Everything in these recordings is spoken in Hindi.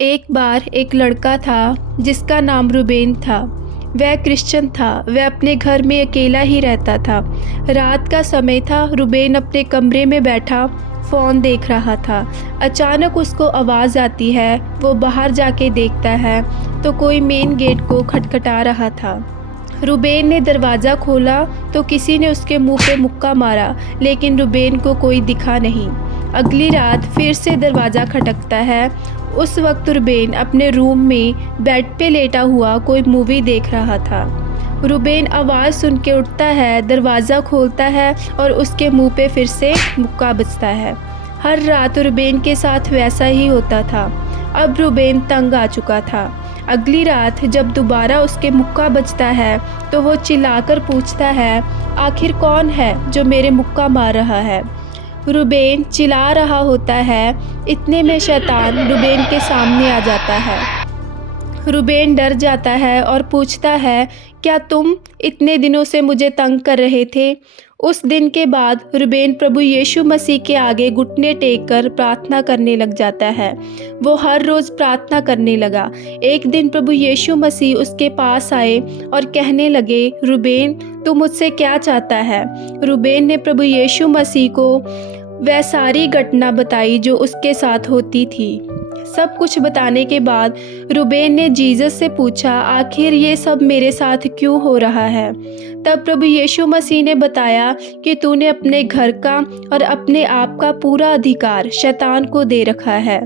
एक बार एक लड़का था जिसका नाम रूबेन था। वह क्रिश्चियन था। वह अपने घर में अकेला ही रहता था। रात का समय था। रूबेन अपने कमरे में बैठा फ़ोन देख रहा था। अचानक उसको आवाज़ आती है। वो बाहर जाके देखता है तो कोई मेन गेट को खटखटा रहा था। रूबेन ने दरवाज़ा खोला तो किसी ने उसके मुंह पे मुक्का मारा, लेकिन रूबेन को कोई दिखा नहीं। अगली रात फिर से दरवाज़ा खटकता है। उस वक्त रूबेन अपने रूम में बेड पे लेटा हुआ कोई मूवी देख रहा था। रूबेन आवाज़ सुन के उठता है, दरवाज़ा खोलता है और उसके मुंह पे फिर से मुक्का बजता है। हर रात रूबेन के साथ वैसा ही होता था। अब रूबेन तंग आ चुका था। अगली रात जब दोबारा उसके मुक्का बजता है तो वो चिल्लाकर पूछता है, आखिर कौन है जो मेरे मुक्का मार रहा है। रूबेन चिल्ला रहा होता है। इतने में शैतान रूबेन के सामने आ जाता है। रूबेन डर जाता है और पूछता है, क्या तुम इतने दिनों से मुझे तंग कर रहे थे। उस दिन के बाद रूबेन प्रभु यीशु मसीह के आगे घुटने टेक कर प्रार्थना करने लग जाता है। वो हर रोज़ प्रार्थना करने लगा। एक दिन प्रभु यीशु मसीह उसके पास आए और कहने लगे, रूबेन तू मुझसे क्या चाहता है। रूबेन ने प्रभु यीशु मसीह को वह सारी घटना बताई जो उसके साथ होती थी। सब कुछ बताने के बाद रूबेन ने जीसस से पूछा, आखिर ये सब मेरे साथ क्यों हो रहा है। तब प्रभु यीशु मसीह ने बताया कि तूने अपने घर का और अपने आप का पूरा अधिकार शैतान को दे रखा है,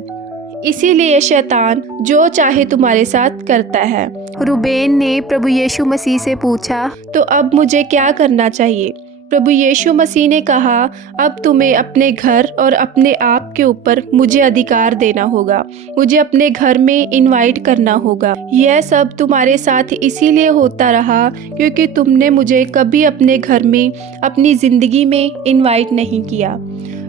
इसीलिए शैतान जो चाहे तुम्हारे साथ करता है। रूबेन ने प्रभु यीशु मसीह से पूछा, तो अब मुझे क्या करना चाहिए। प्रभु यीशु मसीह ने कहा, अब तुम्हें अपने घर और अपने आप के ऊपर मुझे अधिकार देना होगा। मुझे अपने घर में इनवाइट करना होगा। यह सब तुम्हारे साथ इसीलिए होता रहा क्योंकि तुमने मुझे कभी अपने घर में अपनी ज़िंदगी में इनवाइट नहीं किया।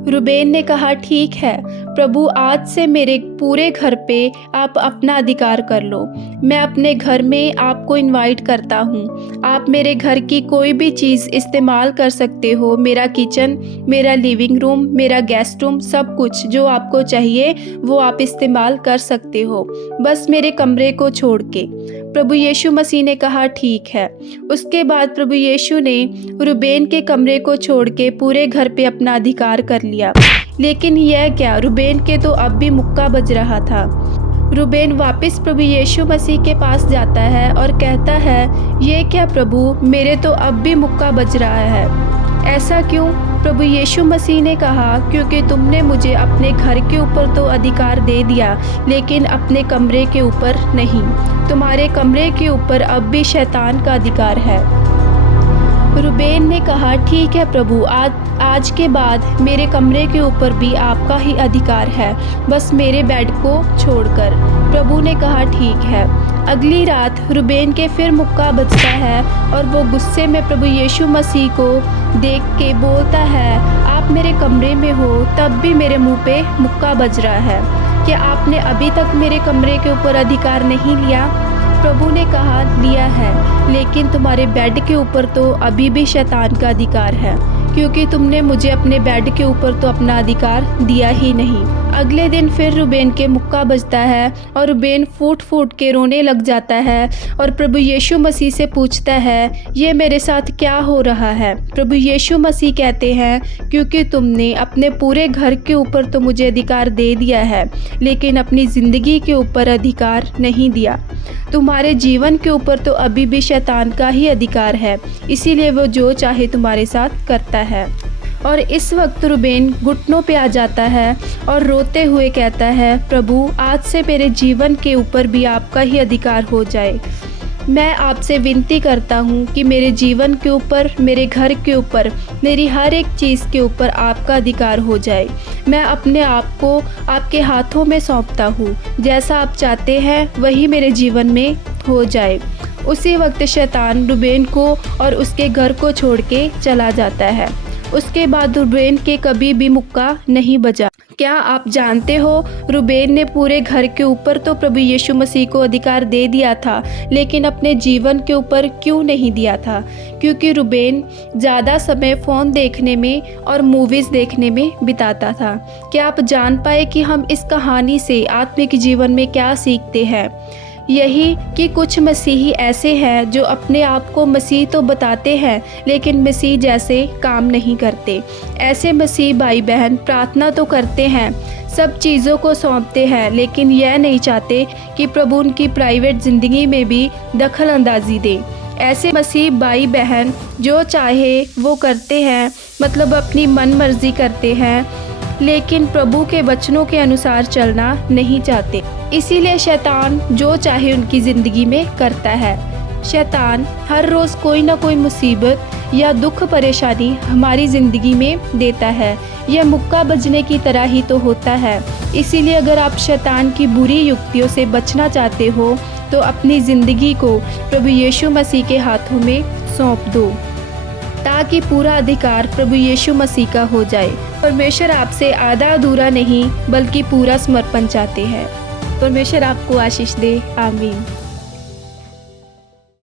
रूबेन ने कहा, ठीक है प्रभु, आज से मेरे पूरे घर पे आप अपना अधिकार कर लो। मैं अपने घर में आपको इनवाइट करता हूँ। आप मेरे घर की कोई भी चीज़ इस्तेमाल कर सकते हो। मेरा किचन, मेरा लिविंग रूम, मेरा गेस्ट रूम, सब कुछ जो आपको चाहिए वो आप इस्तेमाल कर सकते हो, बस मेरे कमरे को छोड़ के। प्रभु यीशु मसीह ने कहा, ठीक है। उसके बाद प्रभु यीशु ने रूबेन के कमरे को छोड़ के पूरे घर पे अपना अधिकार कर लिया। लेकिन यह क्या, रूबेन के तो अब भी मुक्का बज रहा था। रूबेन वापस प्रभु यीशु मसीह के पास जाता है और कहता है, ये क्या प्रभु, मेरे तो अब भी मुक्का बज रहा है। ऐसा क्यों। प्रभु यीशु मसीह ने कहा, क्योंकि तुमने मुझे अपने घर के ऊपर तो अधिकार दे दिया, लेकिन अपने कमरे के ऊपर नहीं। तुम्हारे कमरे के ऊपर अब भी शैतान का अधिकार है। रूबेन ने कहा, ठीक है प्रभु, आज के बाद मेरे कमरे के ऊपर भी आपका ही अधिकार है, बस मेरे बेड को छोड़कर। प्रभु ने कहा, ठीक है। अगली रात रूबेन के फिर मुक्का बजता है और वो गुस्से में प्रभु यीशु मसीह को देख के बोलता है, आप मेरे कमरे में हो तब भी मेरे मुंह पे मुक्का बज रहा है। क्या आपने अभी तक मेरे कमरे के ऊपर अधिकार नहीं लिया। प्रभु ने कहा, लिया है, लेकिन तुम्हारे बेड के ऊपर तो अभी भी शैतान का अधिकार है, क्योंकि तुमने मुझे अपने बेड के ऊपर तो अपना अधिकार दिया ही नहीं। अगले दिन फिर रूबेन के मुक्का बजता है और रूबेन फूट फूट के रोने लग जाता है और प्रभु यीशु मसीह से पूछता है, ये मेरे साथ क्या हो रहा है। प्रभु यीशु मसीह कहते हैं, क्योंकि तुमने अपने पूरे घर के ऊपर तो मुझे अधिकार दे दिया है, लेकिन अपनी ज़िंदगी के ऊपर अधिकार नहीं दिया। तुम्हारे जीवन के ऊपर तो अभी भी शैतान का ही अधिकार है, इसीलिए वो जो चाहे तुम्हारे साथ करता है। और इस वक्त रूबेन घुटनों पे आ जाता है और रोते हुए कहता है, प्रभु आज से मेरे जीवन के ऊपर भी आपका ही अधिकार हो जाए। मैं आपसे विनती करता हूँ कि मेरे जीवन के ऊपर, मेरे घर के ऊपर, मेरी हर एक चीज़ के ऊपर आपका अधिकार हो जाए। मैं अपने आप को आपके हाथों में सौंपता हूँ। जैसा आप चाहते हैं वही मेरे जीवन में हो जाए। उसी वक्त शैतान रूबेन को और उसके घर को छोड़ के चला जाता है। उसके बाद रूबेन के कभी भी मुक्का नहीं बजा। क्या आप जानते हो, रूबेन ने पूरे घर के ऊपर तो प्रभु यीशु मसीह को अधिकार दे दिया था, लेकिन अपने जीवन के ऊपर क्यों नहीं दिया था? क्योंकि रूबेन ज़्यादा समय फ़ोन देखने में और मूवीज़ देखने में बिताता था। क्या आप जान पाए कि हम इस कहानी से आत्मिक जीवन में क्या सीखते हैं? यही कि कुछ मसीही ऐसे हैं जो अपने आप को मसीह तो बताते हैं, लेकिन मसीह जैसे काम नहीं करते। ऐसे मसीह भाई बहन प्रार्थना तो करते हैं, सब चीज़ों को सौंपते हैं, लेकिन यह नहीं चाहते कि प्रभु उनकी प्राइवेट ज़िंदगी में भी दखल अंदाजी दे। ऐसे मसीह भाई बहन जो चाहे वो करते हैं, मतलब अपनी मन मर्जी करते हैं, लेकिन प्रभु के वचनों के अनुसार चलना नहीं चाहते। इसीलिए शैतान जो चाहे उनकी ज़िंदगी में करता है। शैतान हर रोज़ कोई ना कोई मुसीबत या दुख परेशानी हमारी ज़िंदगी में देता है। यह मुक्का बजने की तरह ही तो होता है। इसीलिए अगर आप शैतान की बुरी युक्तियों से बचना चाहते हो तो अपनी ज़िंदगी को प्रभु यीशु मसीह के हाथों में सौंप दो, ताकि पूरा अधिकार प्रभु यीशु मसीह का हो जाए। परमेश्वर आपसे आधा अधूरा नहीं बल्कि पूरा समर्पण चाहते हैं। परमेश्वर आपको आशीष दे। आमीन।